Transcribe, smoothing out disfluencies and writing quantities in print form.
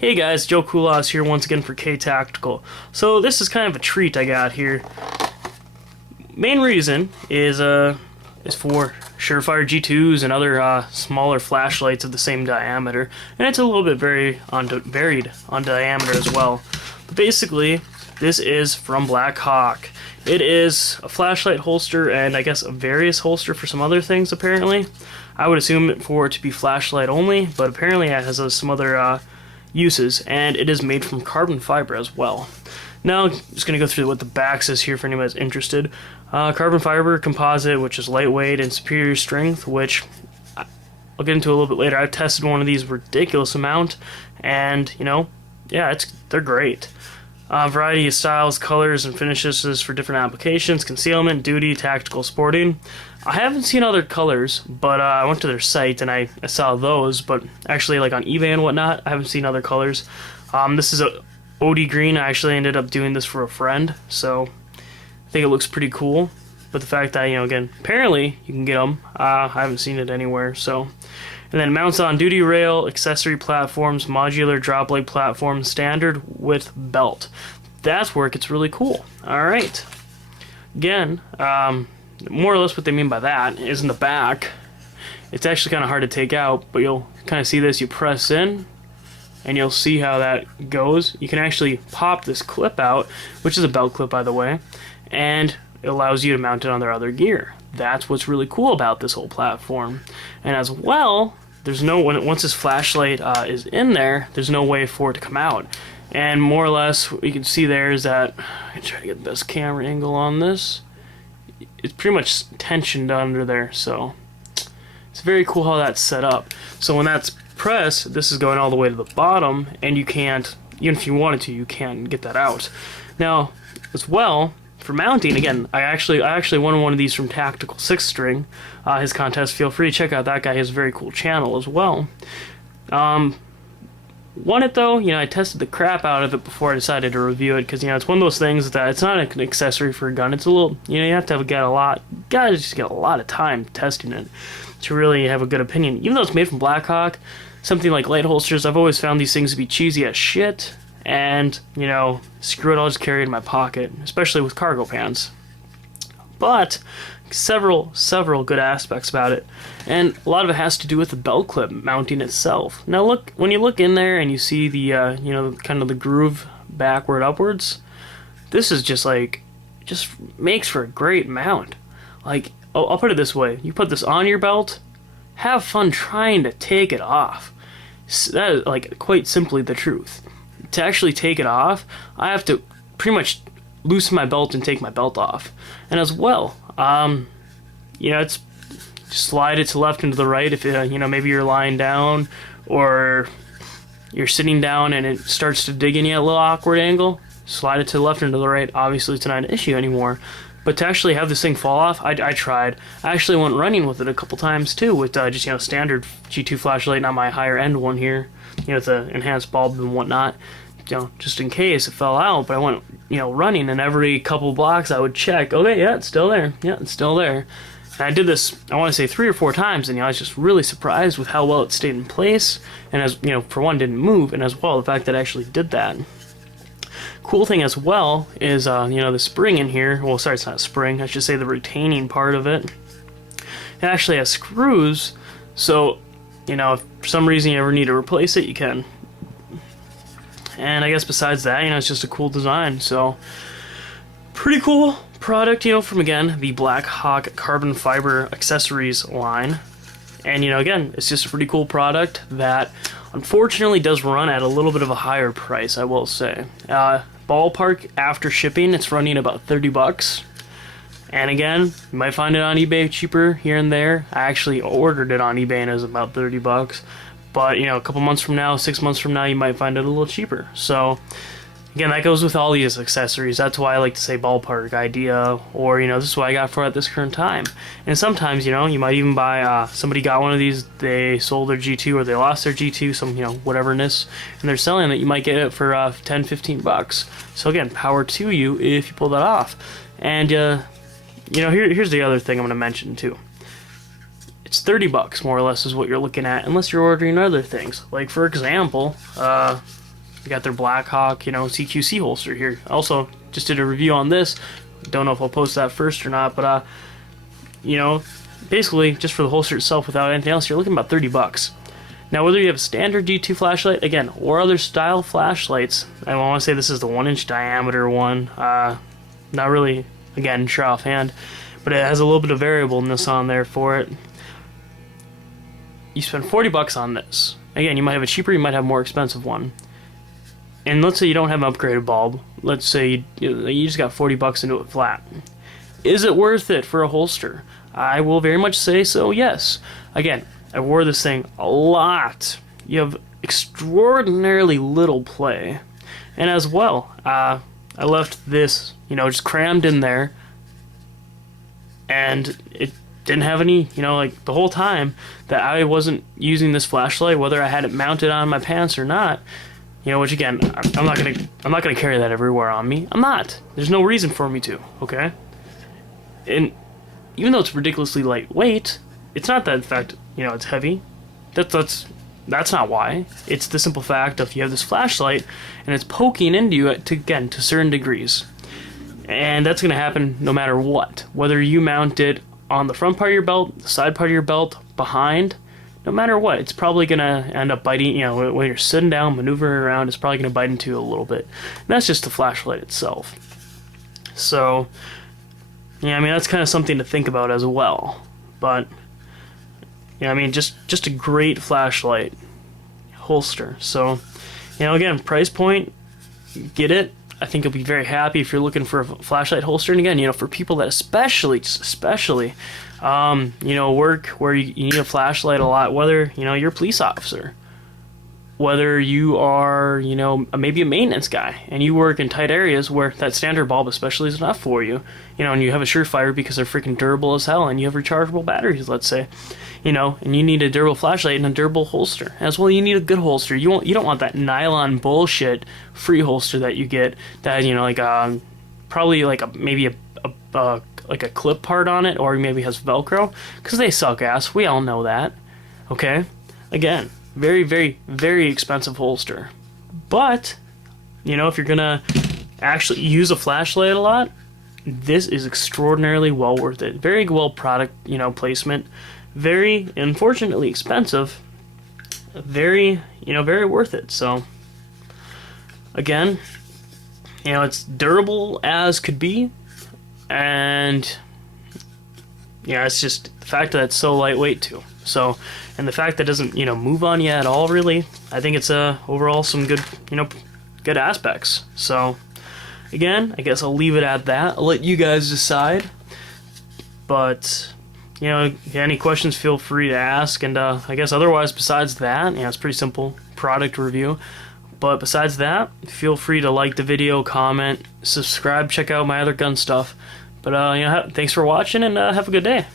Hey guys, Joe Kulas here once again for K Tactical. So this is kind of a treat I got here. Main reason is for Surefire G2s and other smaller flashlights of the same diameter, and it's a little bit varied on diameter as well. But basically, this is from Blackhawk. It is a flashlight holster and I guess a various holster for some other things apparently. I would assume for it to be flashlight only, but apparently it has some other uses, and it is made from carbon fiber as well. Now, I'm just going to go through what the back says here for anyone that's interested. Carbon fiber composite, which is lightweight and superior strength, which I'll get into a little bit later. I've tested one of these ridiculous amount, and yeah, they're great. Variety of styles, colors, and finishes for different applications: concealment, duty, tactical, sporting. I haven't seen other colors, but I went to their site and I saw those, but actually like on eBay and whatnot, I haven't seen other colors. This is a OD green. I actually ended up doing this for a friend, so I think it looks pretty cool. But the fact that, again, apparently you can get them, I haven't seen it anywhere, so. And then mounts on duty rail, accessory platforms, modular drop leg platform, standard with belt. That's where it gets really cool. Alright. Again, more or less what they mean by that is in the back. It's actually kind of hard to take out, but you'll kind of see this. You press in, and you'll see how that goes. You can actually pop this clip out, which is a belt clip, by the way, and it allows you to mount it on their other gear. That's what's really cool about this whole platform. And as well, once this flashlight is in there, there's no way for it to come out. And more or less, what you can see there is that, I try to get the best camera angle on this. It's pretty much tensioned under there, so it's very cool how that's set up. So when that's pressed, this is going all the way to the bottom, and you can't, even if you wanted to, you can't get that out. Now, as well, for mounting, again, I actually won one of these from Tactical 6 String, his contest. Feel free to check out that guy. He has a very cool channel as well. Won it though, I tested the crap out of it before I decided to review it, because it's one of those things that it's not an accessory for a gun. It's a little, you have to gotta just get a lot of time testing it to really have a good opinion. Even though it's made from Blackhawk, something like light holsters, I've always found these things to be cheesy as shit, and screw it, I'll just carry it in my pocket, especially with cargo pants. But several good aspects about it, and a lot of it has to do with the belt clip mounting itself. Now look, when you look in there and you see the kind of the groove backward upwards, this is just makes for a great mount. Like, I'll put it this way: you put this on your belt, have fun trying to take it off. That is quite simply the truth. To actually take it off, I have to pretty much loosen my belt and take my belt off. And as well, it's just slide it to left and to the right if maybe you're lying down or you're sitting down and it starts to dig in you at a little awkward angle. Slide it to the left and to the right. Obviously, it's not an issue anymore. But to actually have this thing fall off, I tried. I actually went running with it a couple times too, with just standard G2 flashlight, not my higher end one here, with the enhanced bulb and whatnot, just in case it fell out. But I went, running, and every couple blocks I would check. Okay, yeah, it's still there. Yeah, it's still there. And I did this, I want to say 3 or 4 times, and I was just really surprised with how well it stayed in place, and as for one, didn't move, and as well the fact that I actually did that. Cool thing as well is the spring in here. Well, sorry, it's not a spring. I should say the retaining part of it. It actually has screws, so if for some reason you ever need to replace it, you can. And I guess besides that, it's just a cool design. So pretty cool product, from again the Blackhawk carbon fiber accessories line. And again, it's just a pretty cool product that unfortunately does run at a little bit of a higher price, I will say. Ballpark after shipping, it's running about $30. And again, you might find it on eBay cheaper here and there. I actually ordered it on eBay and it was about $30. But a couple months from now, 6 months from now, you might find it a little cheaper. So again, that goes with all these accessories. That's why I like to say ballpark idea, or this is what I got for it at this current time. And sometimes you might even buy, somebody got one of these, they sold their G2 or they lost their G2, some whateverness, and they're selling it. You might get it for $10-15. So again, power to you if you pull that off. And here's the other thing I'm going to mention too. It's $30 more or less is what you're looking at, unless you're ordering other things. Like for example, We got their Blackhawk, you know, CQC holster here. Also, just did a review on this. Don't know if I'll post that first or not, but you know, basically just for the holster itself without anything else, you're looking about 30 bucks. Now, whether you have a standard D2 flashlight, again, or other style flashlights, I want to say this is the 1-inch diameter one. Not really, again, sure offhand, but it has a little bit of variableness on there for it. You spend 40 bucks on this. Again, you might have a cheaper, you might have a more expensive one. And let's say you don't have an upgraded bulb. Let's say you just got 40 bucks into it flat. Is it worth it for a holster? I will very much say so, yes. Again, I wore this thing a lot. You have extraordinarily little play. And as well, I left this, you know, just crammed in there. And it didn't have any, you know, like the whole time that I wasn't using this flashlight, whether I had it mounted on my pants or not, you know, which again, I'm not gonna carry that everywhere on me. I'm not. There's no reason for me to, okay? And even though it's ridiculously lightweight, it's not that in fact, you know, it's heavy. That's not why. It's the simple fact of you have this flashlight and it's poking into you to certain degrees. And that's gonna happen no matter what. Whether you mount it on the front part of your belt, the side part of your belt, behind, no matter what, it's probably gonna end up biting, you know, when you're sitting down, maneuvering around, it's probably gonna bite into you a little bit. And that's just the flashlight itself. So, yeah, I mean, that's kind of something to think about as well. But, yeah, I mean, just a great flashlight holster. So, you know, again, price point, get it. I think you'll be very happy if you're looking for a flashlight holster. And again, you know, for people that especially, you know, work where you need a flashlight a lot, whether, you know, you're a police officer, whether you are, you know, maybe a maintenance guy, and you work in tight areas where that standard bulb especially is enough for you, you know, and you have a Surefire because they're freaking durable as hell, and you have rechargeable batteries, let's say, you know, and you need a durable flashlight and a durable holster. As well, you need a good holster. You don't want that nylon bullshit free holster that you get that, you know, like probably like maybe a clip part on it, or maybe has Velcro, because they suck ass. We all know that. Okay, again, very, very, very expensive holster. But, you know, if you're gonna actually use a flashlight a lot, this is extraordinarily well worth it. Very well product, you know, placement. Very, unfortunately, expensive. Very, you know, very worth it. So, again, you know, it's durable as could be, and yeah, it's just the fact that it's so lightweight too. So, and the fact that it doesn't, you know, move on you at all, really, I think it's overall some good, you know, good aspects. So, again, I guess I'll leave it at that. I'll let you guys decide. But, you know, if you have any questions, feel free to ask. And I guess otherwise, besides that, you know, it's pretty simple product review. But besides that, feel free to like the video, comment, subscribe, check out my other gun stuff. But, you know, thanks for watching, and have a good day.